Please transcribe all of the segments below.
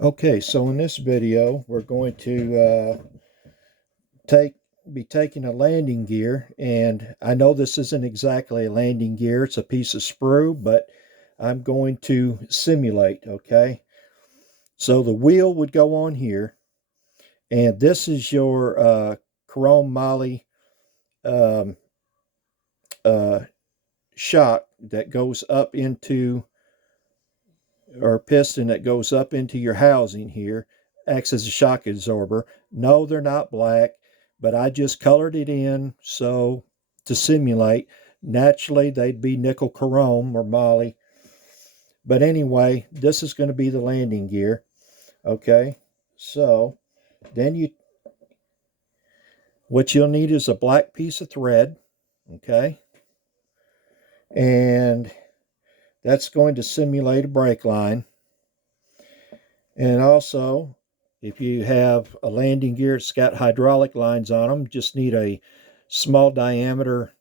Okay, so in this video, we're going to be taking a landing gear, and I know this isn't exactly a landing gear, it's a piece of sprue, but I'm going to simulate, okay? So the wheel would go on here, and this is your Carrom Molle um, uh, shock that goes up into, or piston that goes up into your housing here, acts as a shock absorber. No, they're not black, but I just colored it in so to simulate. Naturally, they'd be nickel chrome or moly. But anyway, this is going to be the landing gear. Okay, so then what you'll need is a black piece of thread. Okay, and that's going to simulate a brake line. And also, if you have a landing gear that's got hydraulic lines on them, just need a small diameter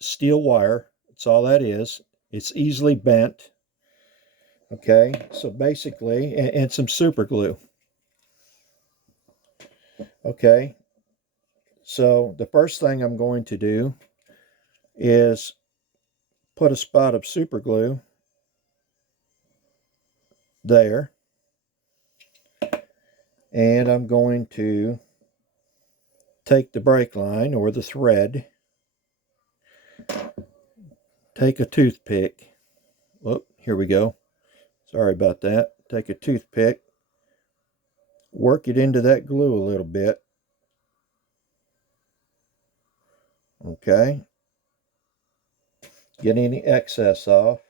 steel wire. That's all that is. It's easily bent. Okay, so basically, and some super glue. Okay, so the first thing I'm going to do is put a spot of super glue there, and I'm going to take the brake line or the thread, take a toothpick. Whoop, here we go. Sorry about that. Take a toothpick, work it into that glue a little bit. Okay. Get any excess off.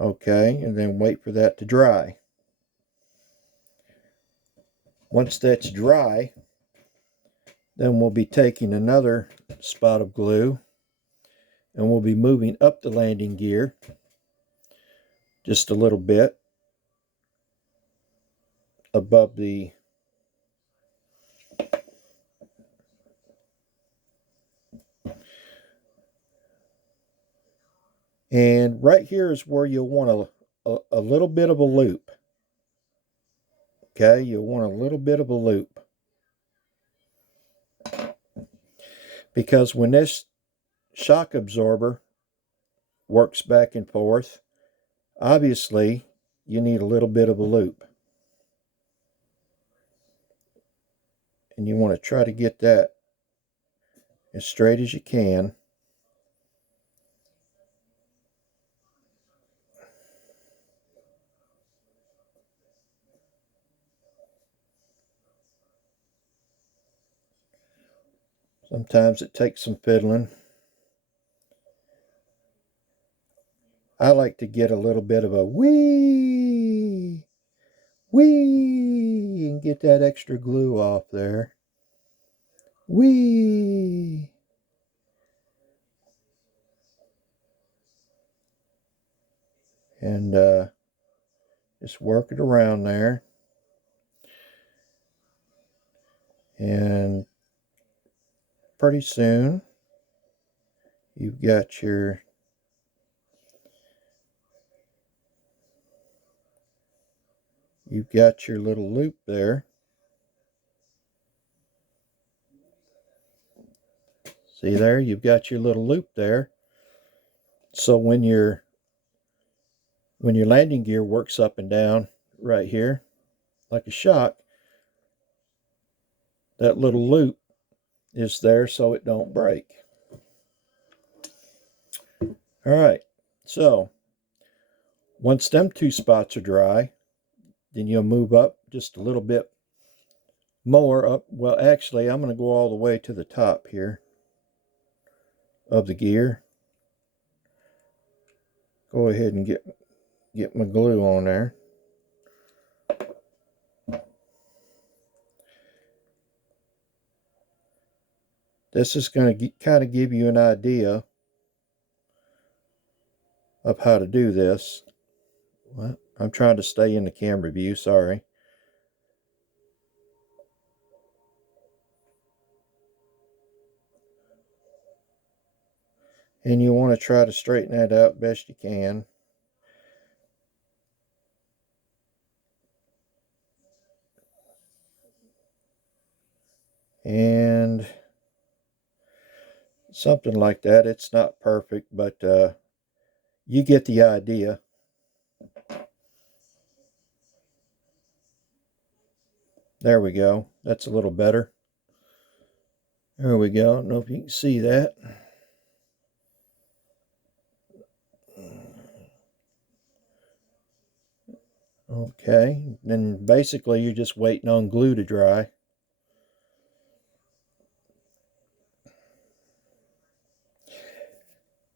Okay, and then wait for that to dry. Once that's dry, then we'll be taking another spot of glue and we'll be moving up the landing gear just a little bit above the and right here is where you'll want a little bit of a loop. Okay, you'll want a little bit of a loop because when this shock absorber works back and forth, obviously you need a little bit of a loop. And you want to try to get that as straight as you can. Sometimes it takes some fiddling. I like to get a little bit of a wee, wee, and get that extra glue off there. Wee. And just work it around there. And pretty soon you've got your little loop there. See there, you've got your little loop there. So when your landing gear works up and down right here like a shock, that little loop is there so it don't break. All right, so once them two spots are dry, then you'll move up just a little bit more up. Well, actually, I'm going to go all the way to the top here of the gear. Go ahead and get my glue on there. This is going to kind of give you an idea of how to do this. Well, I'm trying to stay in the camera view, sorry. And you want to try to straighten that out best you can. And something like that. It's not perfect, but you get the idea. There we go. That's a little better. There we go. I don't know if you can see that. Okay. Then basically you're just waiting on glue to dry.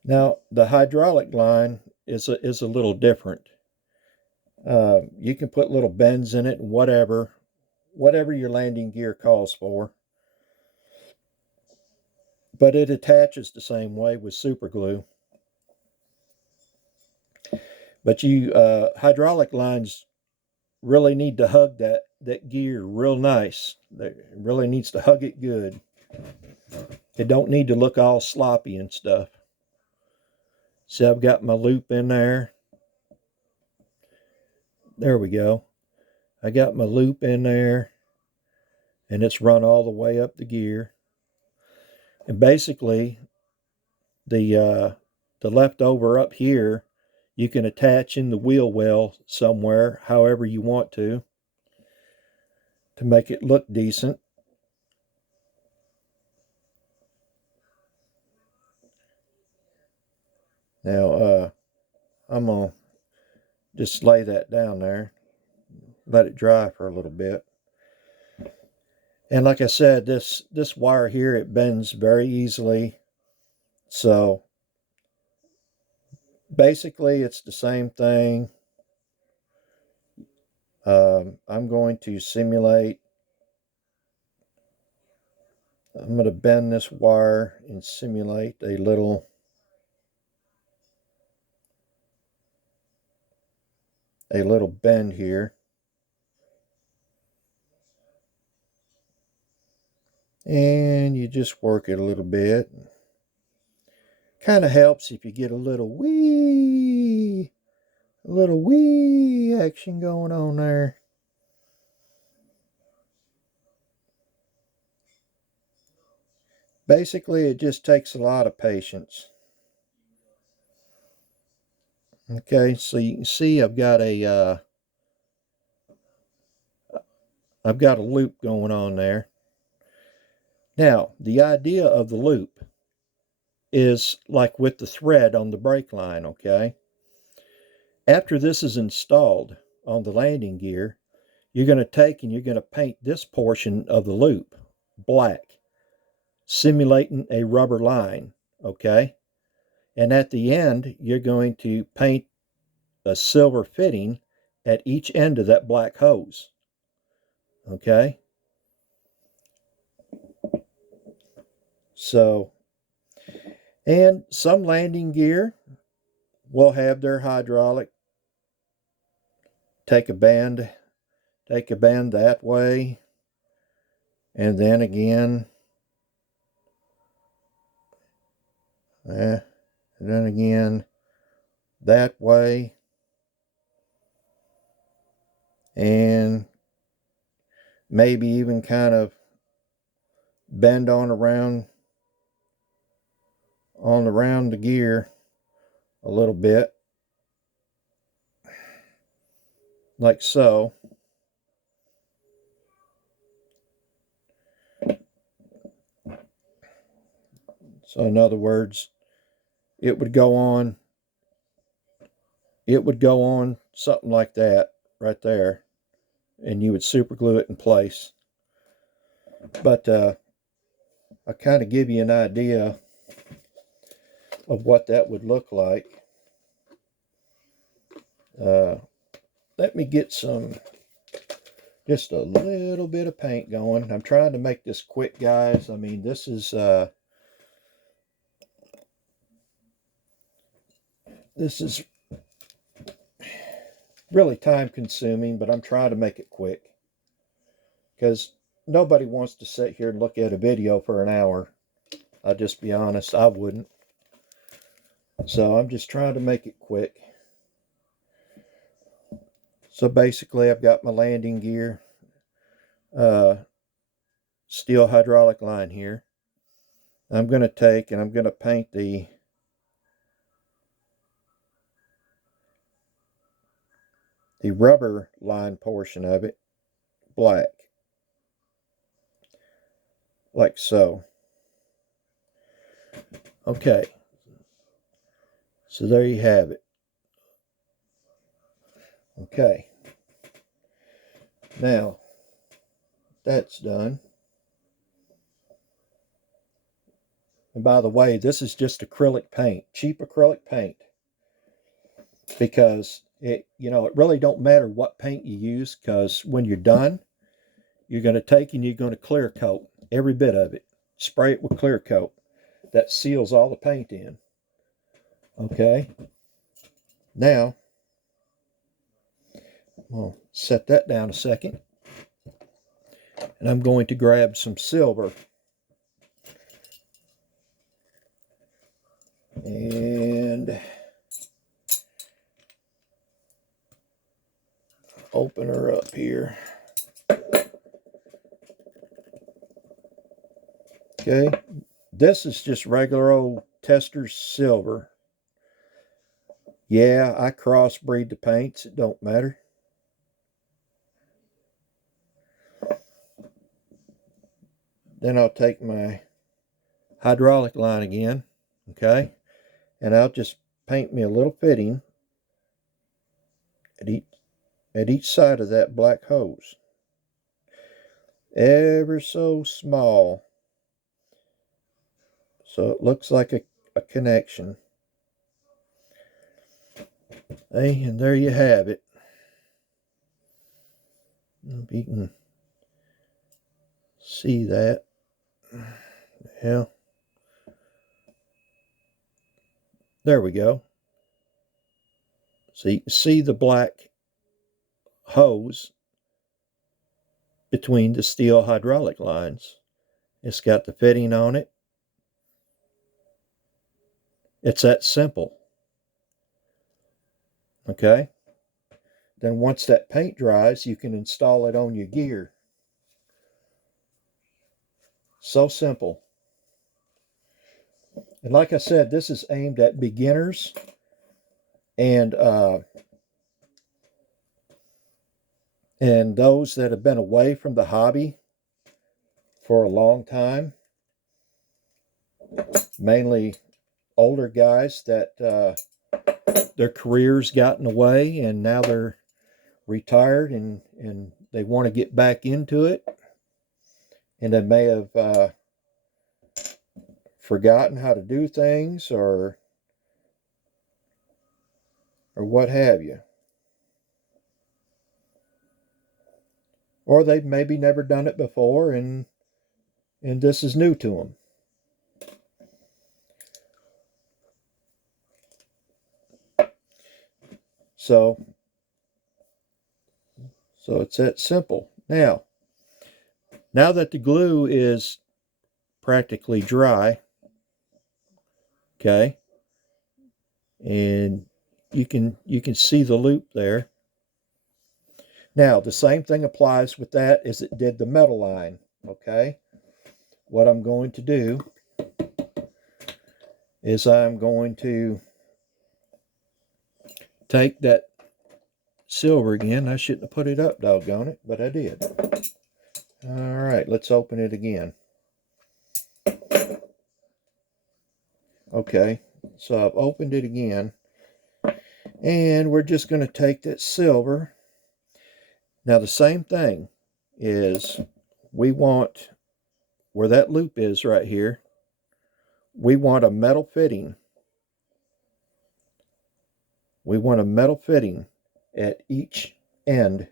Now the hydraulic line is a little different. You can put little bends in it and whatever your landing gear calls for. But it attaches the same way with super glue. But you hydraulic lines really need to hug that gear real nice. It really needs to hug it good. It don't need to look all sloppy and stuff. See, I've got my loop in there. There we go. I got my loop in there, and it's run all the way up the gear. And basically, the leftover up here, you can attach in the wheel well somewhere, however you want to make it look decent. Now, I'm going to just lay that down there, let it dry for a little bit. And like I said, this wire here, it bends very easily. So basically it's the same thing. I'm going to simulate. I'm going to bend this wire and simulate a little bend here. And you just work it a little bit. Kind of helps if you get a little wee action going on there. Basically, it just takes a lot of patience. Okay, so you can see I've got a loop going on there. Now, the idea of the loop is like with the thread on the brake line, okay? After this is installed on the landing gear, you're going to take and you're going to paint this portion of the loop black, simulating a rubber line, okay? And at the end, you're going to paint a silver fitting at each end of that black hose, okay? So, and some landing gear will have their hydraulic take a bend that way, and then again, and then again that way, and maybe even kind of bend on around the gear a little bit, like so. So in other words, it would go on something like that right there, and you would super glue it in place. But I kind of give you an idea of what that would look like. Let me get just a little bit of paint going. I'm trying to make this quick, guys. I mean, this is really time consuming, but I'm trying to make it quick because nobody wants to sit here and look at a video for an hour. I'll just be honest, I wouldn't. So I'm just trying to make it quick. So basically I've got my landing gear, steel hydraulic line here. I'm going to take and I'm going to paint the rubber line portion of it black, like so. Okay, so there you have it. Okay, now that's done. And by the way, this is just acrylic paint, cheap acrylic paint, because it really don't matter what paint you use, because when you're done, you're going to take and you're going to clear coat every bit of it. Spray it with clear coat. That seals all the paint in. Okay. Now, I'll set that down a second. And I'm going to grab some silver. And open her up here. Okay. This is just regular old Testor's silver. Yeah, I crossbreed the paints. It don't matter. Then I'll take my hydraulic line again. Okay. And I'll just paint me a little fitting at each side of that black hose. Ever so small. So it looks like a connection. Hey, and there you have it. If you can see that. Yeah. There we go. So you can see the black hose between the steel hydraulic lines. It's got the fitting on it. It's that simple. Okay. Then once that paint dries, you can install it on your gear. So simple. And like I said, this is aimed at beginners and those that have been away from the hobby for a long time. Mainly older guys that their careers gotten away and now they're retired and they want to get back into it, and they may have forgotten how to do things or what have you, or they've maybe never done it before and this is new to them. So it's that simple. Now that the glue is practically dry, okay, and you can see the loop there. Now the same thing applies with that as it did the metal line. Okay, what I'm going to do is I'm going to take that silver again. I shouldn't have put it up, doggone it, but I did. All right, let's open it again. Okay, so I've opened it again, and we're just going to take that silver. Now the same thing is, we want, where that loop is right here, we want a metal fitting. We want a metal fitting at each end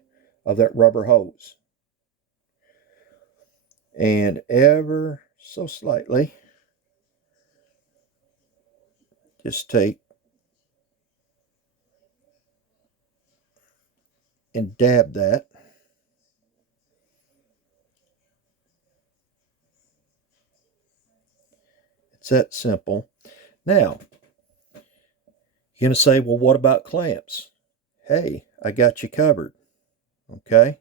of that rubber hose. And ever so slightly, just take and dab that. It's that simple. Now, You're going to say, well, what about clamps? Hey, I got you covered. Okay?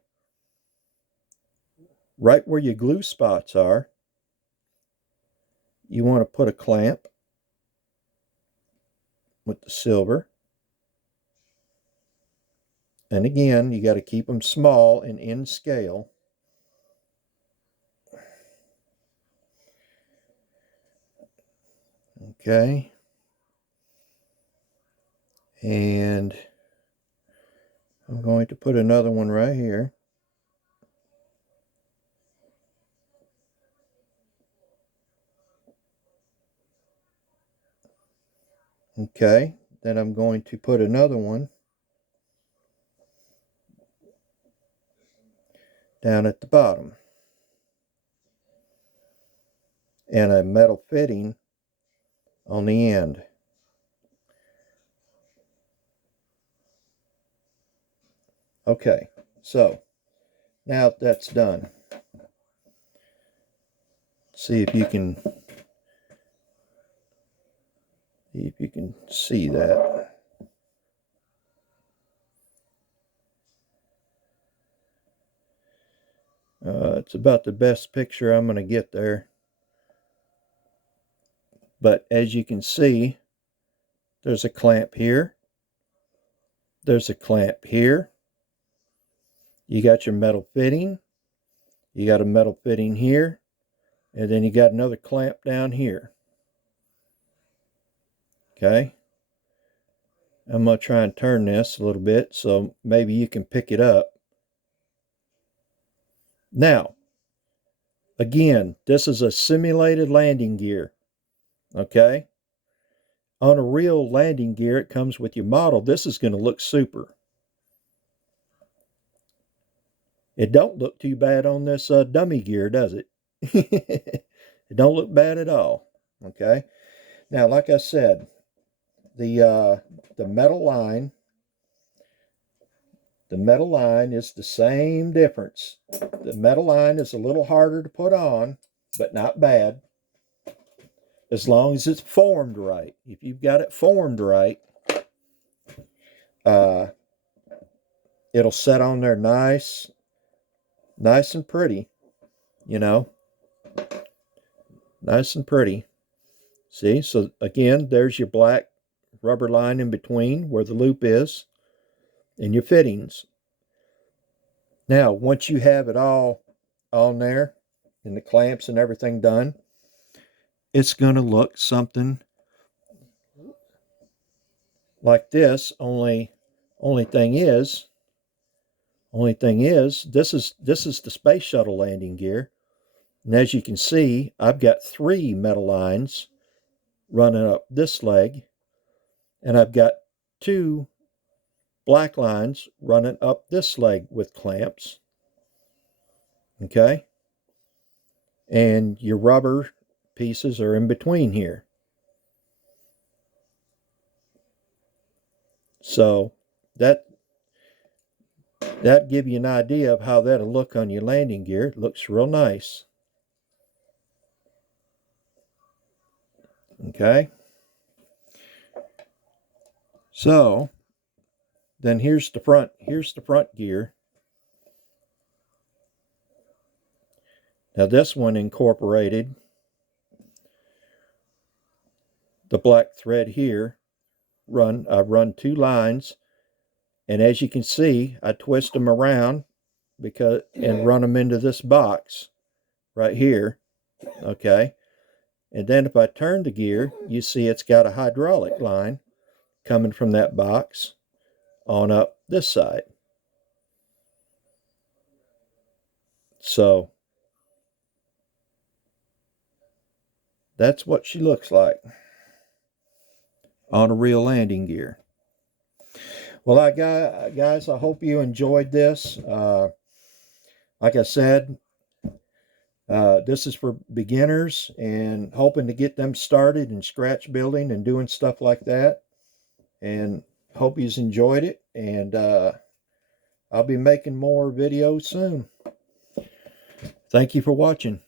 Right where your glue spots are, you want to put a clamp with the silver. And again, you got to keep them small and in scale. Okay. And I'm going to put another one right here. Okay. Then I'm going to put another one down at the bottom. And a metal fitting on the end. Okay, so now that's done, see if you can see that. It's about the best picture I'm going to get there. But as you can see, there's a clamp here. There's a clamp here. You got your metal fitting. You got a metal fitting here. And then you got another clamp down here. Okay. I'm going to try and turn this a little bit so maybe you can pick it up. Now, again, this is a simulated landing gear. Okay. On a real landing gear, it comes with your model. This is going to look super. It don't look too bad on this dummy gear, does it? It don't look bad at all. Okay. Now, like I said, the metal line is the same difference. The metal line is a little harder to put on, but not bad. As long as it's formed right. If you've got it formed right, it'll set on there nice and pretty, you know, nice and pretty. See, so again, there's your black rubber line in between where the loop is and your fittings. Now, once you have it all on there and the clamps and everything done, it's going to look something like this. Only thing is, this is the space shuttle landing gear. And as you can see, I've got 3 metal lines running up this leg, and I've got 2 black lines running up this leg with clamps. Okay? And your rubber pieces are in between here. So that give you an idea of how that'll look on your landing gear. It looks real nice. Okay? So then here's the front gear. Now this one incorporated the black thread here. I've run 2 lines, and as you can see, I twist them around and run them into this box right here. Okay, and then if I turn the gear, you see it's got a hydraulic line coming from that box on up this side. So that's what she looks like on a real landing gear. Well, guys, I hope you enjoyed this. Like I said, this is for beginners and hoping to get them started in scratch building and doing stuff like that. And hope you've enjoyed it. And I'll be making more videos soon. Thank you for watching.